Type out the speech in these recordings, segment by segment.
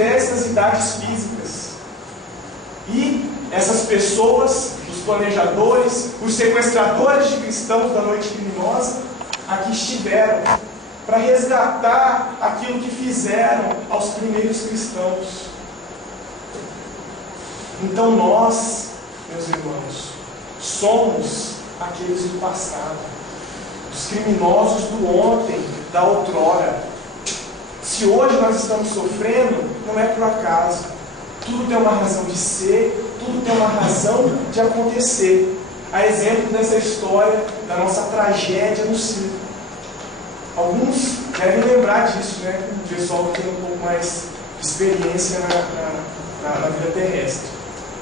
diversas idades físicas. E essas pessoas, os planejadores, os sequestradores de cristãos da noite criminosa, aqui estiveram para resgatar aquilo que fizeram aos primeiros cristãos. Então nós, meus irmãos, somos aqueles do passado, os criminosos do ontem, da outrora. Se hoje nós estamos sofrendo, não é por acaso. Tudo tem uma razão de ser, tudo tem uma razão de acontecer. A exemplo dessa história da nossa tragédia no circo. Alguns devem lembrar disso, né? O pessoal que tem um pouco mais de experiência na vida terrestre.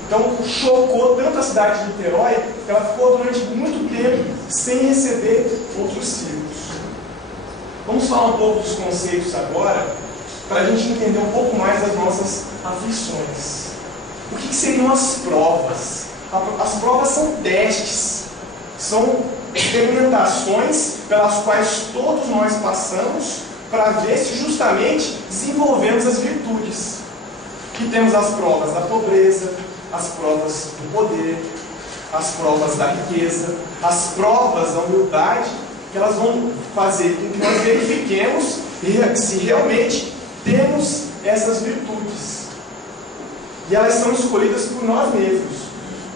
Então, chocou tanto a cidade de Niterói que ela ficou durante muito tempo sem receber outros circos. Vamos falar um pouco dos conceitos agora, para a gente entender um pouco mais das nossas aflições. O que seriam as provas? As provas são testes, são experimentações pelas quais todos nós passamos para ver se justamente desenvolvemos as virtudes. E temos as provas da pobreza, as provas do poder, as provas da riqueza, as provas da humildade, que elas vão fazer com que nós verifiquemos se realmente temos essas virtudes. E elas são escolhidas por nós mesmos.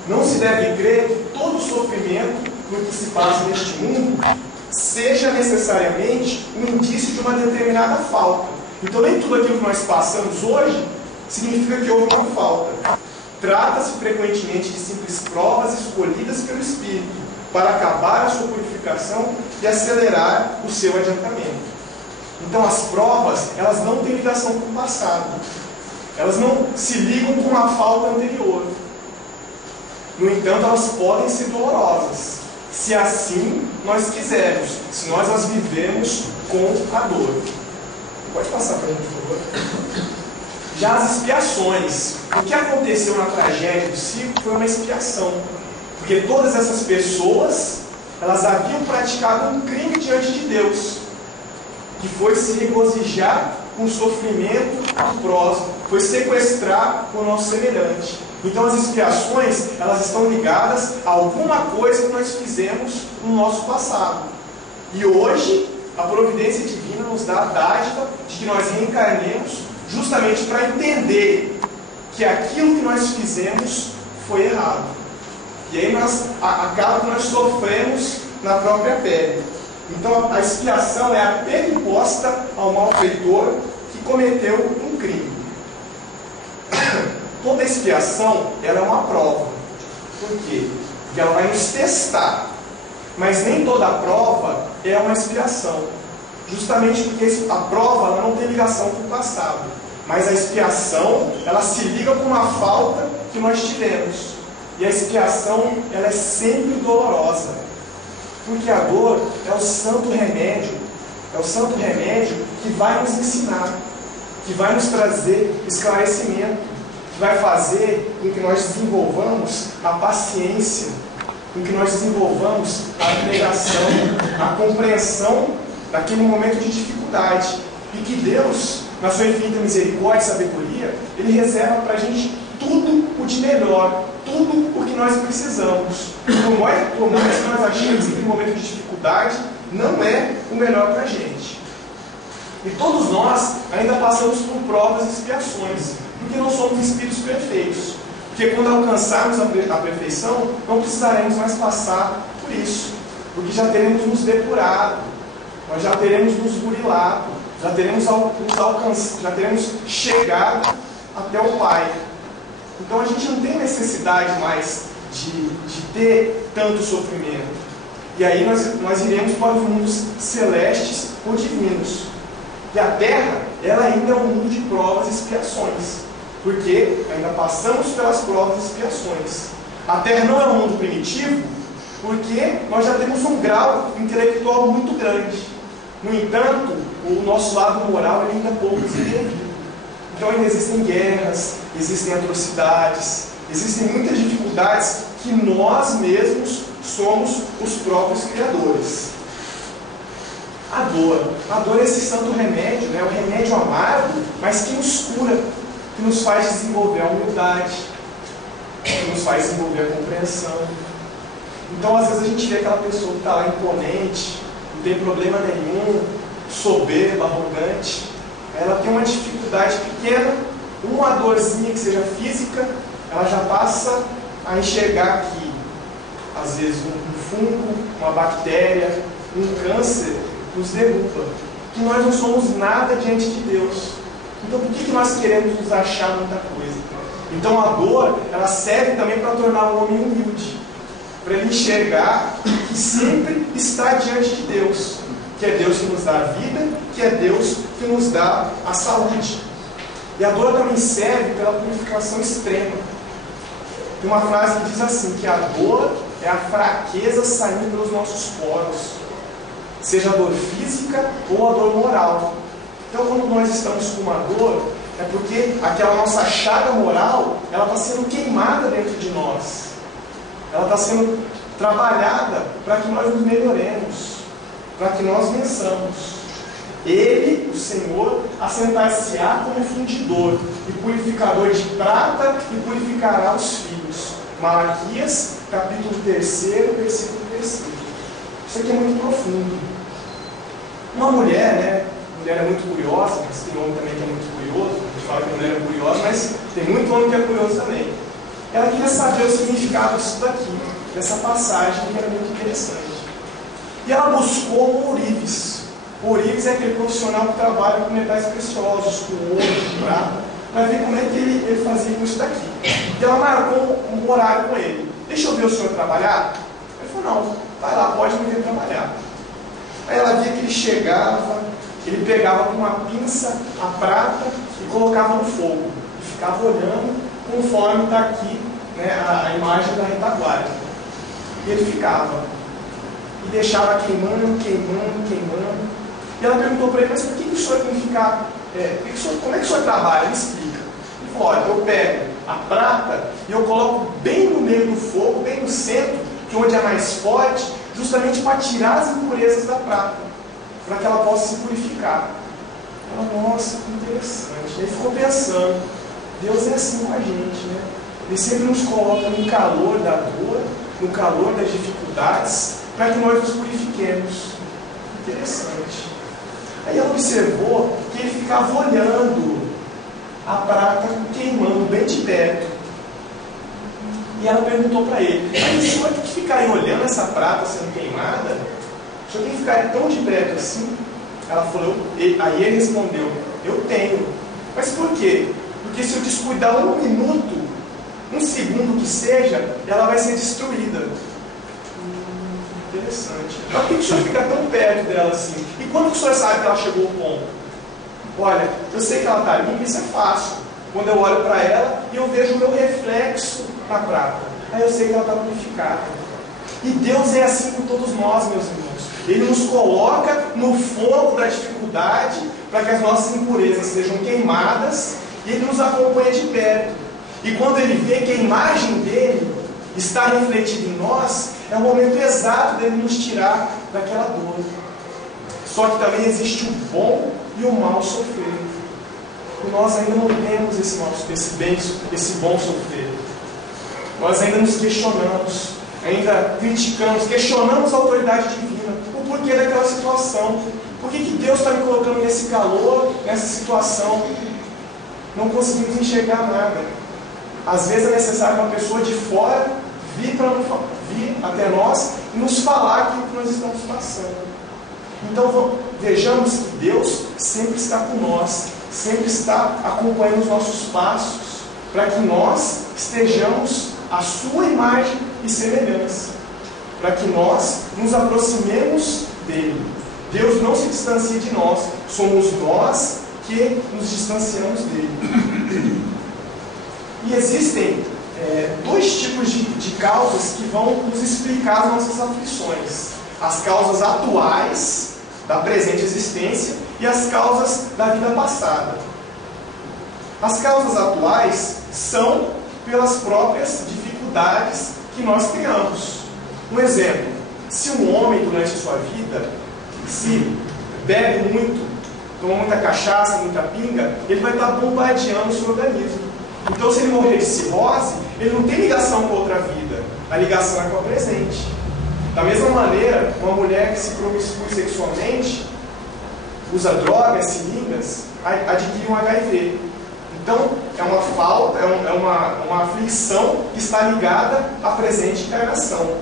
Não se deve crer que todo sofrimento no que se passa neste mundo seja necessariamente um indício de uma determinada falta. Então nem tudo aquilo que nós passamos hoje significa que houve uma falta. Trata-se frequentemente de simples provas escolhidas pelo Espírito para acabar a sua purificação e acelerar o seu adiantamento. Então as provas, elas não têm ligação com o passado. Elas não se ligam com uma falta anterior. No entanto, elas podem ser dolorosas, se assim nós quisermos, se nós as vivemos com a dor. Pode passar para a gente, por favor. Já as expiações. O que aconteceu na tragédia do circo foi uma expiação. Porque todas essas pessoas, elas haviam praticado um crime diante de Deus, que foi se regozijar com o sofrimento do próximo, foi sequestrar o nosso semelhante. Então as expiações, elas estão ligadas a alguma coisa que nós fizemos no nosso passado. E hoje, a providência divina nos dá a dádiva de que nós reencarnemos justamente para entender que aquilo que nós fizemos foi errado. E aí acaba que nós sofremos na própria pele. Então a expiação é a pena imposta ao malfeitor que cometeu um crime. Toda expiação, ela é uma prova. Por quê? Porque ela vai nos testar. Mas nem toda prova é uma expiação. Justamente porque a prova, ela não tem ligação com o passado. Mas a expiação, ela se liga com uma falta que nós tivemos. E a expiação, ela é sempre dolorosa. Porque a dor é o santo remédio. É o santo remédio que vai nos ensinar, que vai nos trazer esclarecimento, que vai fazer com que nós desenvolvamos a paciência, com que nós desenvolvamos a abnegação, a compreensão daquele momento de dificuldade. E que Deus, na sua infinita misericórdia e sabedoria, Ele reserva para a gente tudo o de melhor, tudo o que nós precisamos. Por mais que nós achemos que no momento de dificuldade não é o melhor para a gente. E todos nós ainda passamos por provas e expiações, porque não somos espíritos perfeitos. Porque quando alcançarmos a perfeição, não precisaremos mais passar por isso, porque já teremos nos depurado, nós já teremos nos burilado, já teremos chegado até o Pai. Então a gente não tem necessidade mais de ter tanto sofrimento. E aí nós iremos para os mundos celestes ou divinos. E a Terra, ela ainda é um mundo de provas e expiações. Porque ainda passamos pelas provas e expiações. A Terra não é um mundo primitivo, porque nós já temos um grau intelectual muito grande. No entanto, o nosso lado moral ainda é pouco desenvolvido. Então ainda existem guerras, existem atrocidades, existem muitas dificuldades que nós mesmos somos os próprios criadores. A dor é esse santo remédio, né? O remédio amargo, mas que nos cura. que nos faz desenvolver a humildade, que nos faz desenvolver a compreensão. Então, às vezes a gente vê aquela pessoa que está lá imponente, não tem problema nenhum, soberba, arrogante, ela tem uma dificuldade pequena, uma dorzinha que seja física, ela já passa a enxergar que, às vezes, um fungo, uma bactéria, um câncer nos derruba, que nós não somos nada diante de Deus. Então, por que nós queremos nos achar muita coisa? Então, a dor, ela serve também para tornar o homem humilde, para ele enxergar que sempre está diante de Deus, que é Deus que nos dá a vida, que é Deus que nos dá a saúde. E a dor também serve pela purificação extrema. Tem uma frase que diz assim, que a dor é a fraqueza saindo pelos nossos poros, seja a dor física ou a dor moral. Então, quando nós estamos com uma dor, é porque aquela nossa chaga moral, ela está sendo queimada dentro de nós. Ela está sendo trabalhada para que nós nos melhoremos, para que nós vençamos. Ele, o Senhor, assentar-se-á como fundidor e purificador de prata e purificará os filhos. Malaquias, capítulo 3, versículo 3. Isso aqui é muito profundo. Uma mulher, né? Mulher é muito curiosa, mas tem homem também que é muito curioso. A gente fala que a mulher é curiosa, mas tem muito homem que é curioso também. Ela queria saber o significado disso daqui, dessa passagem que era muito interessante. E ela buscou o ourives. O ourives é aquele profissional que trabalha com metais preciosos, com ouro, com prata, para ver como é que ele fazia com isso daqui. E ela marcou um horário com ele. Deixa eu ver o senhor trabalhar? Ele falou, não, vai lá, pode me ver trabalhar. Aí ela via que ele chegava, ele pegava com uma pinça a prata e colocava no fogo. E ficava olhando conforme está aqui, né, a imagem da retaguarda. E ele ficava. E deixava queimando. E ela perguntou para ele, mas por que o senhor tem que ficar... como é que o senhor trabalha? Ele explica. Ele falou, olha, eu pego a prata e eu coloco bem no meio do fogo, bem no centro, que é onde é mais forte, justamente para tirar as impurezas da prata, para que ela possa se purificar. Ela, nossa, que interessante. Ele ficou pensando, Deus é assim com a gente, né? Ele sempre nos coloca no calor da dor, no calor das dificuldades, para que nós nos purifiquemos. Interessante. Aí ela observou que ele ficava olhando a prata queimando bem de perto. E ela perguntou para ele, mas o senhor tem que ficar aí olhando essa prata sendo queimada? O senhor tem que ficar tão de perto assim? Ela falou, aí ele respondeu, eu tenho. Mas por quê? Porque se eu descuidar um minuto, um segundo que seja, ela vai ser destruída. Interessante. Mas por que o senhor fica tão perto dela assim? E quando o senhor sabe que ela chegou ao ponto? Olha, eu sei que ela está limpa, isso é fácil. Quando eu olho para ela e eu vejo o meu reflexo na prata, aí eu sei que ela está purificada. E Deus é assim com todos nós, meus irmãos. Ele nos coloca no fogo da dificuldade para que as nossas impurezas sejam queimadas e Ele nos acompanha de perto. E quando Ele vê que a imagem dele está refletida em nós, é o momento exato dele nos tirar daquela dor. Só que também existe o bom e o mal sofrer. E nós ainda não temos esse bom sofrer. Nós ainda nos questionamos, ainda criticamos, questionamos a autoridade divina, o porquê daquela situação. Por que Deus está me colocando nesse calor, nessa situação? Não conseguimos enxergar nada. Às vezes é necessário uma pessoa de fora vir até nós e nos falar aquilo que nós estamos passando. Então vejamos que Deus sempre está com nós, sempre está acompanhando os nossos passos, para que nós estejamos à sua imagem e semelhança, para que nós nos aproximemos dele. Deus não se distancia de nós, somos nós que nos distanciamos dele. E existem dois tipos de causas que vão nos explicar as nossas aflições: as causas atuais da presente existência e as causas da vida passada. As causas atuais são pelas próprias dificuldades que nós criamos. Um exemplo: se um homem durante a sua vida se bebe muito, toma muita cachaça, muita pinga, ele vai estar bombardeando o seu organismo. Então, se ele morrer de cirrose, ele não tem ligação com outra vida. A ligação é com a presente. Da mesma maneira, uma mulher que se promiscui sexualmente, usa drogas, seringas, adquire um HIV. Então, é uma falta, é uma aflição que está ligada à presente encarnação.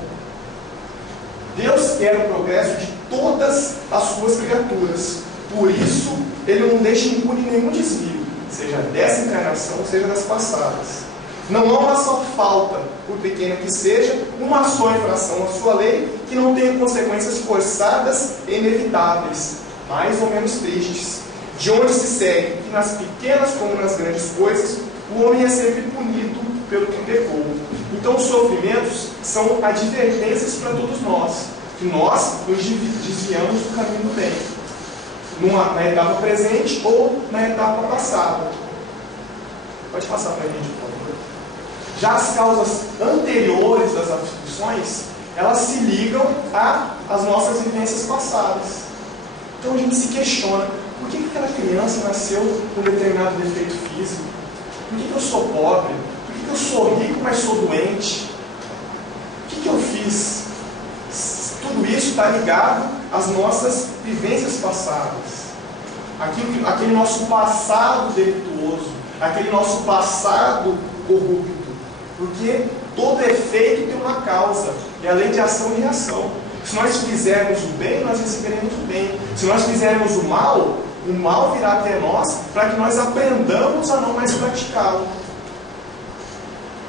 Deus quer o progresso de todas as suas criaturas. Por isso, Ele não deixa impune nenhum desvio, seja dessa encarnação, seja das passadas. Não há uma só falta, por pequena que seja, uma só infração à sua lei, que não tenha consequências forçadas e inevitáveis, mais ou menos tristes. De onde se segue que nas pequenas como nas grandes coisas, o homem é sempre punido pelo que pecou. Então os sofrimentos são advertências para todos nós, que nós nos desviamos do caminho do bem, na etapa presente ou na etapa passada. Pode passar para a gente, por favor. Já as causas anteriores das aflições, elas se ligam às nossas vivências passadas. Então a gente se questiona, por que aquela criança nasceu com um determinado defeito físico? Por que eu sou pobre? Por que eu sou rico, mas sou doente? O que eu fiz? Tudo isso está ligado às nossas vivências passadas. Aquele nosso passado delituoso, aquele nosso passado corrupto. Porque todo efeito tem uma causa, é a lei de ação e reação. Se nós fizermos o bem, nós receberemos o bem. Se nós fizermos o mal virá até nós para que nós aprendamos a não mais praticá-lo.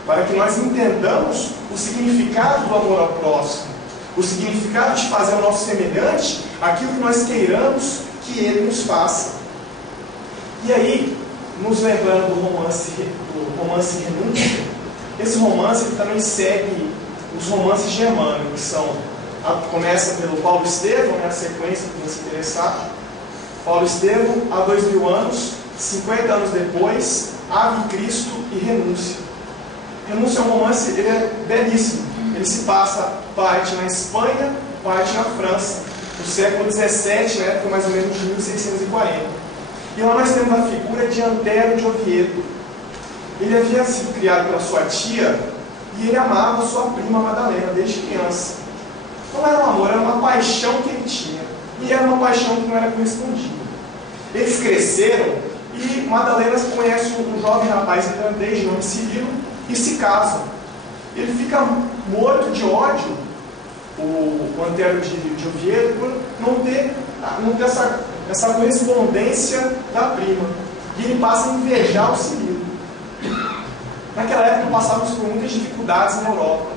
Para que nós entendamos o significado do amor ao próximo, o significado de fazer ao nosso semelhante aquilo que nós queiramos que ele nos faça. E aí, nos lembrando do romance Renúncia, esse romance ele também segue os romances germânicos, que começa pelo Paulo Estevão, a sequência para quem se interessar. Paulo Estevão, há 2000 anos, 50 anos depois, Ave Cristo e Renúncia. Renúncia é um romance, ele é belíssimo. Ele se passa parte na Espanha, parte na França, no século XVII, na época mais ou menos de 1640. E lá nós temos a figura de Antero de Oviedo. Ele havia sido criado pela sua tia e ele amava sua prima Madalena desde criança. Não era um amor, era uma paixão que ele tinha. E era uma paixão que não era correspondida. Eles cresceram e Madalena conhece um jovem rapaz irlandês de nome Cirilo e se casam. Ele fica morto de ódio, o Antero de Oviedo, por não ter essa correspondência da prima. E ele passa a invejar o Cirilo. Naquela época passávamos por muitas dificuldades na Europa.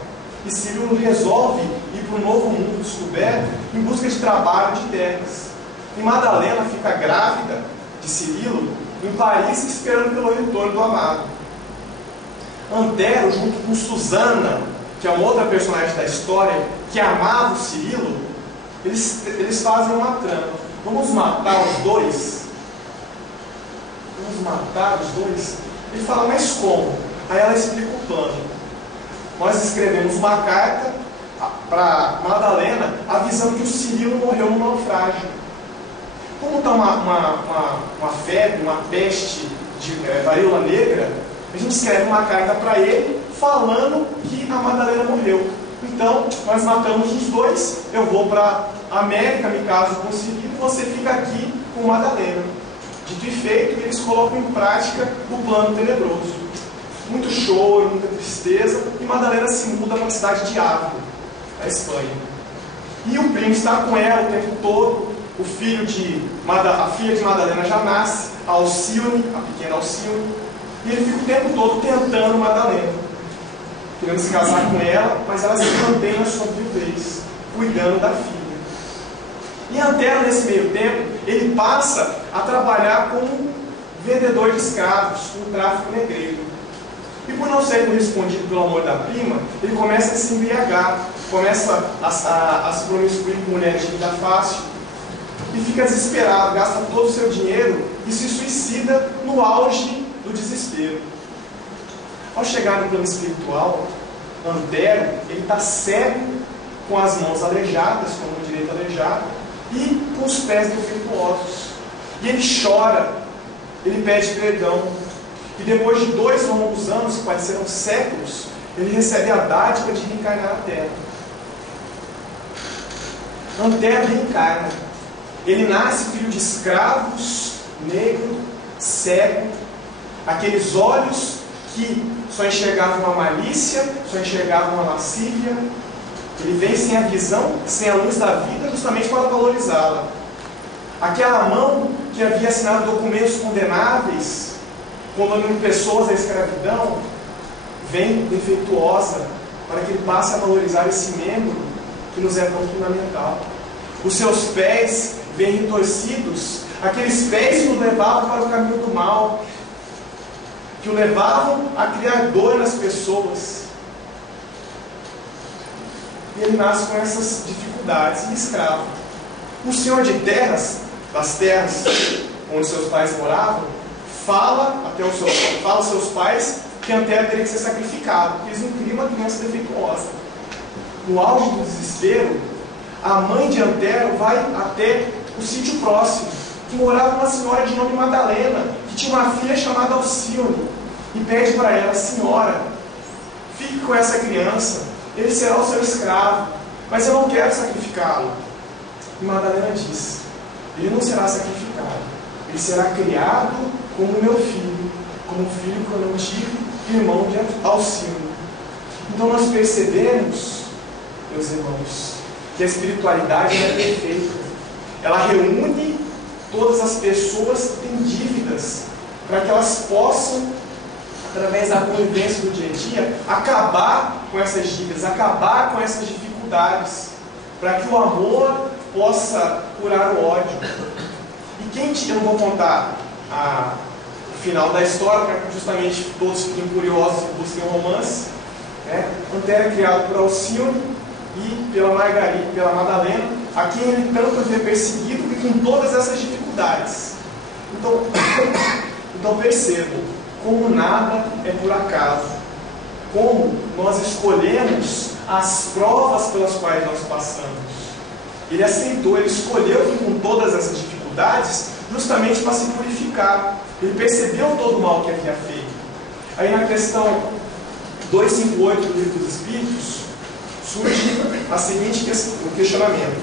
E Cirilo resolve ir para um novo mundo descoberto em busca de trabalho de terras. E Madalena fica grávida de Cirilo em Paris, esperando pelo retorno do amado. Antero, junto com Susana, que é uma outra personagem da história, que amava o Cirilo, eles fazem uma trama. Vamos matar os dois? Vamos matar os dois? Ele fala, mas como? Aí ela explica o plano. Nós escrevemos uma carta para Madalena avisando que o Cirilo morreu no naufrágio. Como está uma febre, uma peste de varíola negra, a gente escreve uma carta para ele falando que a Madalena morreu. Então, nós matamos os dois, eu vou para a América, me caso com o Cirilo, você fica aqui com Madalena. Dito e feito, eles colocam em prática o plano tenebroso. Muito choro, muita tristeza, e Madalena se muda para a cidade de Ávila, na Espanha. E o primo está com ela o tempo todo. A filha de Madalena já nasce, a Alcione, a pequena Alcione, e ele fica o tempo todo tentando Madalena, querendo se casar com ela, mas ela se mantém na sua viuvez, cuidando da filha. E Antero, nesse meio tempo, ele passa a trabalhar como vendedor de escravos, no tráfico negreiro. E por não ser correspondido pelo amor da prima, ele começa a se embriagar, começa a se promiscuir com mulheres de vida fácil, e fica desesperado, gasta todo o seu dinheiro e se suicida no auge do desespero. Ao chegar no plano espiritual, Antero, ele está cego, com as mãos aleijadas, com a mão direita aleijada, e com os pés defeituosos. E ele chora, ele pede perdão. E depois de 2 longos anos, que pareceram séculos, ele recebe a dádiva de reencarnar na Terra. Antero reencarna. Ele nasce filho de escravos, negro, cego, aqueles olhos que só enxergavam uma malícia, só enxergavam uma lascívia. Ele vem sem a visão, sem a luz da vida, justamente para valorizá-la. Aquela mão que havia assinado documentos condenáveis, condenando pessoas à escravidão, vem defeituosa, para que ele passe a valorizar esse membro que nos é tão fundamental. Os seus pés vêm retorcidos, aqueles pés que o levavam para o caminho do mal, que o levavam a criar dor nas pessoas. E ele nasce com essas dificuldades, e escravo. O senhor de terras, das terras onde seus pais moravam, fala aos seus pais que Antero teria que ser sacrificado, porque eles não queriam uma criança defeituosa. No auge do desespero, a mãe de Antero vai até o sítio próximo, que morava uma senhora de nome Madalena, que tinha uma filha chamada Alcione, e pede para ela: senhora, fique com essa criança, ele será o seu escravo, mas eu não quero sacrificá-lo. E Madalena diz: ele não será sacrificado, ele será criado como meu filho, como filho que eu não tive, irmão de Alcione. Então nós percebemos, meus irmãos, que a espiritualidade é perfeita. Ela reúne todas as pessoas que têm dívidas, para que elas possam, através da convivência do dia a dia, acabar com essas dívidas, acabar com essas dificuldades, para que o amor possa curar o ódio. E quem eu não vou contar o final da história, para que justamente todos fiquem curiosos e busquem um romance. Antero é criado por Alcione e pela Margarida, pela Madalena, a quem ele tanto vê perseguido e com todas essas dificuldades. Então percebam como nada é por acaso, como nós escolhemos as provas pelas quais nós passamos. Ele aceitou, ele escolheu vir com todas essas dificuldades justamente para se purificar. Ele percebeu todo o mal que havia feito. Aí na questão 258 do Livro dos Espíritos, surge a seguinte questionamento: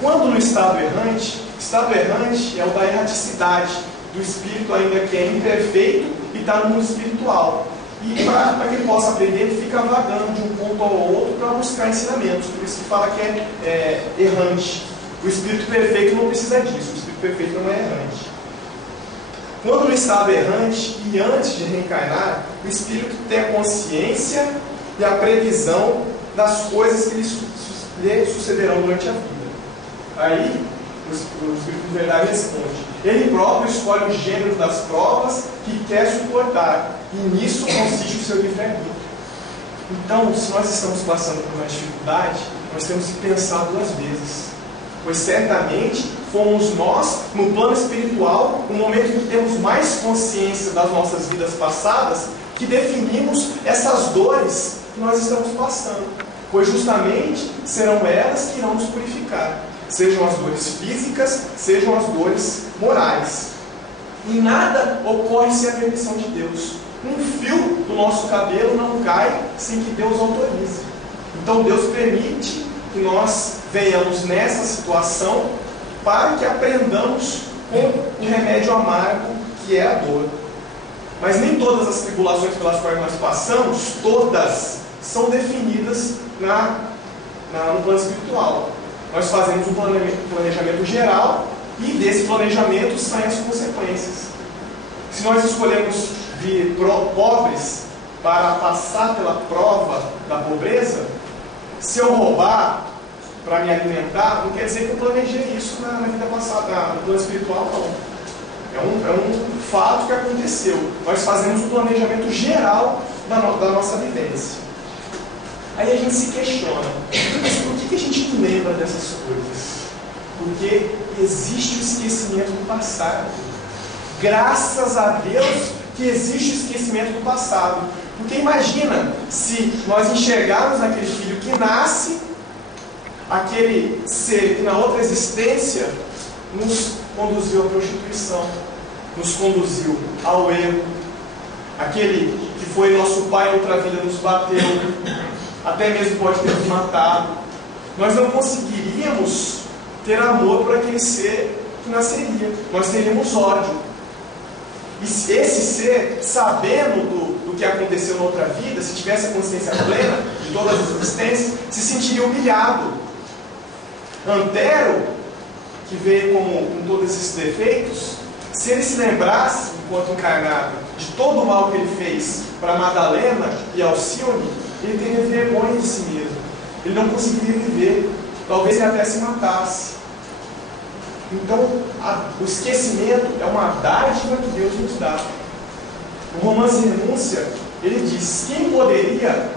quando no estado errante é o da erraticidade do espírito, ainda que é imperfeito e está no mundo espiritual, e para que ele possa aprender, ele fica vagando de um ponto ao outro para buscar ensinamentos. Por isso que fala que é errante. O espírito perfeito não precisa disso, o espírito perfeito não é errante. Quando no estado errante e antes de reencarnar, o espírito tem a consciência e a previsão das coisas que lhe sucederão durante a vida. Aí, o Espírito de Verdade responde: ele próprio escolhe o gênero das provas que quer suportar, e nisso consiste o seu livre-arbítrio. Então, se nós estamos passando por uma dificuldade, nós temos que pensar 2 vezes, pois certamente fomos nós, no plano espiritual, no momento em que temos mais consciência das nossas vidas passadas, que definimos essas dores que nós estamos passando, pois justamente serão elas que irão nos purificar, sejam as dores físicas, sejam as dores morais. E nada ocorre sem a permissão de Deus. Um fio do nosso cabelo não cai sem que Deus autorize. Então Deus permite que nós venhamos nessa situação para que aprendamos com o remédio amargo que é a dor. Mas nem todas as tribulações pelas quais nós passamos, todas são definidas no plano espiritual. Nós fazemos um planejamento geral e desse planejamento saem as consequências. Se nós escolhemos vir pobres para passar pela prova da pobreza, se eu roubar para me alimentar, não quer dizer que eu planejei isso na vida passada, no plano espiritual, não. É um fato que aconteceu. Nós fazemos um planejamento geral da nossa vivência. Aí a gente se questiona: mas por que a gente não lembra dessas coisas? Porque existe o esquecimento do passado. Graças a Deus que existe o esquecimento do passado. Porque imagina se nós enxergarmos aquele filho que nasce, aquele ser que na outra existência nos conduziu à prostituição, nos conduziu ao erro. Aquele que foi nosso pai em outra vida nos bateu, até mesmo pode ter nos matado. Nós não conseguiríamos ter amor por aquele ser que nasceria. Nós teríamos ódio. E esse ser, sabendo do que aconteceu na outra vida, se tivesse a consciência plena de todas as existências, se sentiria humilhado. Antero, que veio com todos esses defeitos, se ele se lembrasse, enquanto encarnado, de todo o mal que ele fez para Madalena e Alcione, ele teria vergonha de si mesmo. Ele não conseguiria viver. Talvez ele até se matasse. Então, o esquecimento é uma dádiva que Deus nos dá. No romance Renúncia, ele diz: quem poderia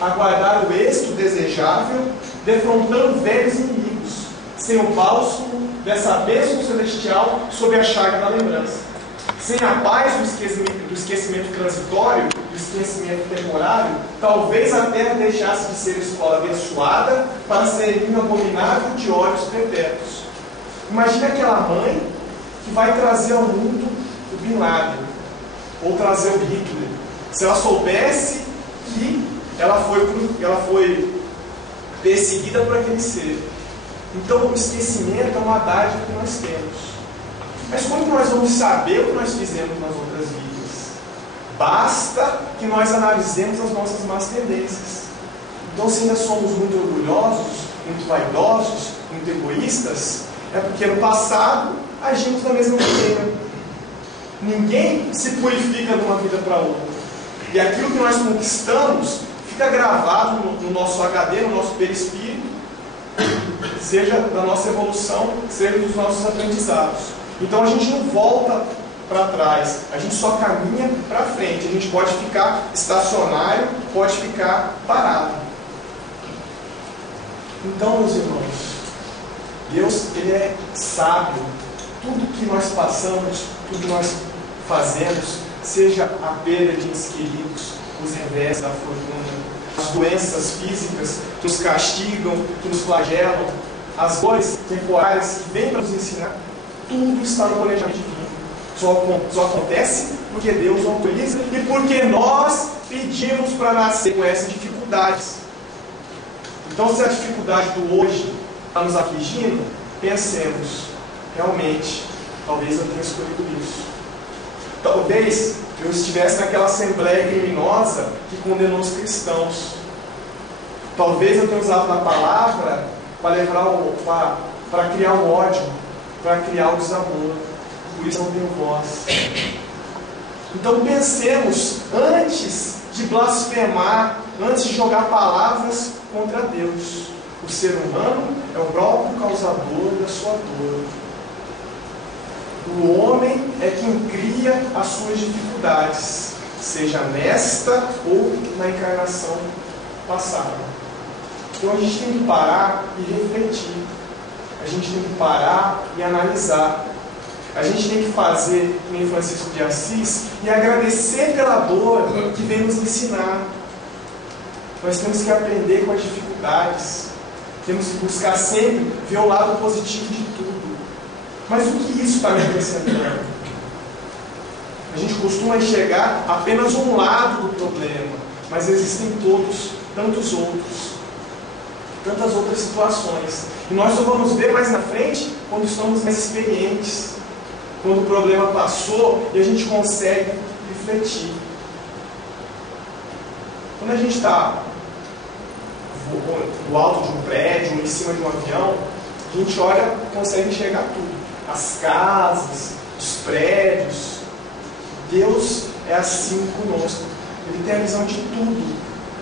aguardar o êxito desejável, defrontando velhos inimigos, sem o bálsamo dessa bênção celestial sob a chaga da lembrança? Sem a paz do esquecimento transitório, do esquecimento temporário, talvez a terra deixasse de ser escola abençoada para ser ninho abominável de ódios perpétuos. Imagina aquela mãe que vai trazer ao mundo o Bin Laden, ou trazer o Hitler. Se ela soubesse que ela foi perseguida por aquele ser. Então, o esquecimento é uma dádiva que nós temos. Mas como nós vamos saber o que nós fizemos nas outras vidas? Basta que nós analisemos as nossas más tendências. Então, se ainda somos muito orgulhosos, muito vaidosos, muito egoístas, é porque no passado agimos da mesma maneira. Ninguém se purifica de uma vida para outra. E aquilo que nós conquistamos fica gravado no nosso HD, no nosso perispírito, seja da nossa evolução, seja dos nossos aprendizados. Então a gente não volta para trás, a gente só caminha para frente. A gente pode ficar estacionário, pode ficar parado. Então, meus irmãos, Deus, Ele é sábio. Tudo que nós passamos, tudo que nós fazemos, seja a perda de entes queridos, os revés da fortuna, as doenças físicas que nos castigam, que nos flagelam, as dores temporárias que vêm para nos ensinar, tudo está no planejamento divino. Só acontece porque Deus o autoriza e porque nós pedimos para nascer com essas dificuldades. Então, se a dificuldade do hoje está nos afligindo, pensemos, realmente, talvez eu tenha escolhido isso. Talvez eu estivesse naquela assembleia criminosa que condenou os cristãos. Talvez eu tenha usado a palavra para criar o ódio, para criar o desamor. Por isso eu não tenho voz. Então pensemos antes de blasfemar, antes de jogar palavras contra Deus. O ser humano é o próprio causador da sua dor. O homem é quem cria as suas dificuldades, seja nesta ou na encarnação passada. Então a gente tem que parar e refletir. A gente tem que parar e analisar. A gente tem que fazer, como Francisco de Assis, e agradecer pela dor que vem nos ensinar. Nós temos que aprender com as dificuldades. Temos que buscar sempre ver o lado positivo de tudo. Mas o que isso está me acrescentando? A gente costuma enxergar apenas um lado do problema, mas existem tantos outros, tantas outras situações. E nós só vamos ver mais na frente quando estamos mais experientes, quando o problema passou e a gente consegue refletir. Quando a gente está no alto de um prédio, ou em cima de um avião, a gente olha e consegue enxergar tudo. As casas, os prédios. Deus é assim conosco. Ele tem a visão de tudo.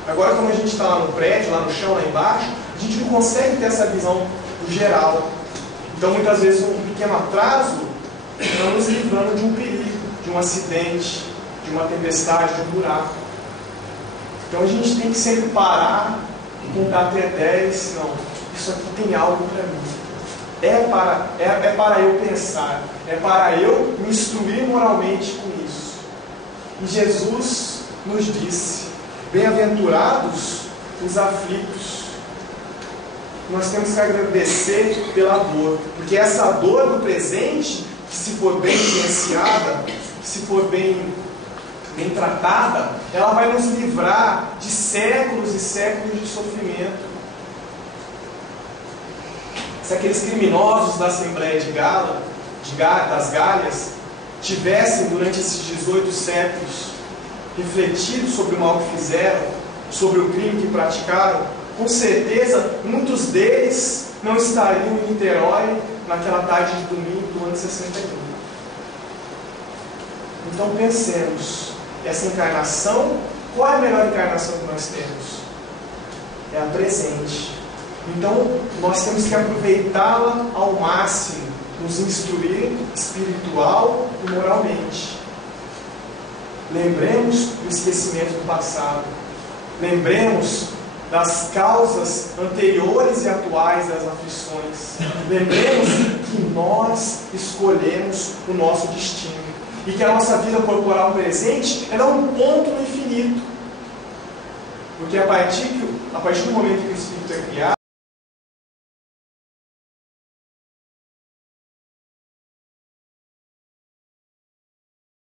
Agora, quando a gente está lá no prédio, lá no chão, lá embaixo, a gente não consegue ter essa visão do geral. Então, muitas vezes, um pequeno atraso está nos livrando de um perigo, de um acidente, de uma tempestade, de um buraco. Então, a gente tem que sempre parar e contar até 10. Não, isso aqui tem algo para mim. É para eu pensar, é para eu me instruir moralmente com isso. E Jesus nos disse: bem-aventurados os aflitos. nós temos que agradecer pela dor, porque essa dor do presente, que se for bem vivenciada, se for bem tratada, ela vai nos livrar de séculos e séculos de sofrimento. Se aqueles criminosos da Assembleia das Gálias tivessem, durante esses 18 séculos, refletido sobre o mal que fizeram, sobre o crime que praticaram, com certeza muitos deles não estariam em Niterói naquela tarde de domingo do ano 61. Então pensemos, essa encarnação, qual é a melhor encarnação que nós temos? É a presente. Então nós temos que aproveitá-la ao máximo, nos instruir espiritual e moralmente. Lembremos do esquecimento do passado. Lembremos das causas anteriores e atuais das aflições. Lembremos que nós escolhemos o nosso destino. E que a nossa vida corporal presente é um ponto no infinito. Porque a partir do momento que o Espírito é criado,